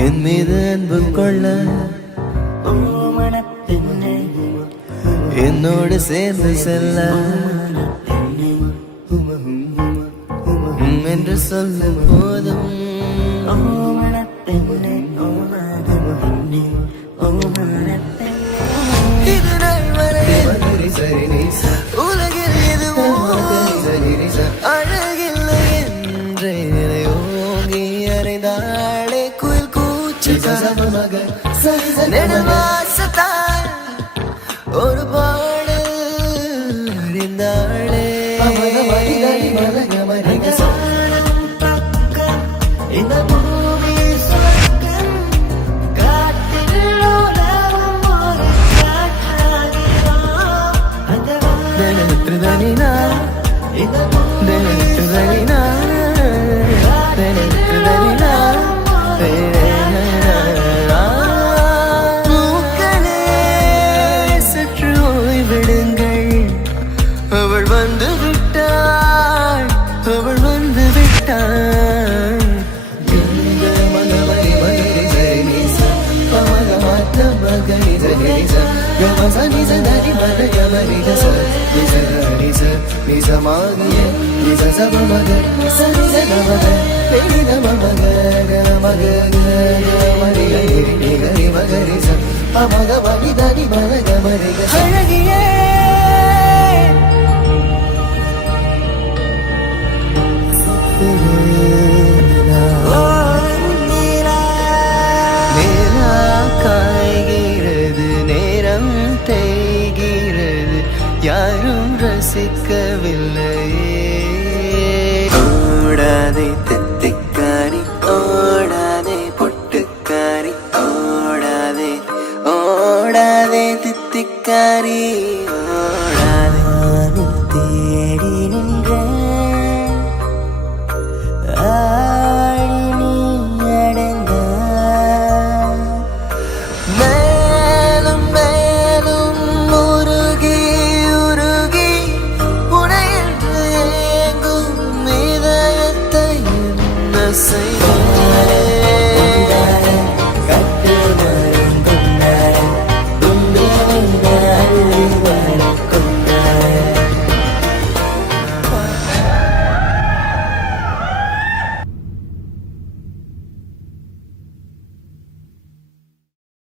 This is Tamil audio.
என் மீது அன்பு கொள்ள என்னோடு சேர்ந்து செல்ல என்று சொல்லும் போதும் உலகில் எதுவும் அழகில்லை என்றே ஓங்கி அறைந்தாளே குயில் கூச்சு நெடுவாசத்தால் ஒரு பாடல் அறிந்தாளே இந்த பூமி சொர்க்கம் காட்டில் உலவும் ஒரு காற்றாகிறோம் அந்த தனினா இந்த தனினா பூக்களே சற்று ஓய்விடுங்கள் அவள் வந்து விட்டாள் அவள் வந்து விட்டாள் அழகியே யாரும் ரசிக்கவில்லையே ஓடாதே தித்திக்காரி ஓடாதே பொட்டுக்காரி ஓடாதே ஓடாதே தித்திக்காரி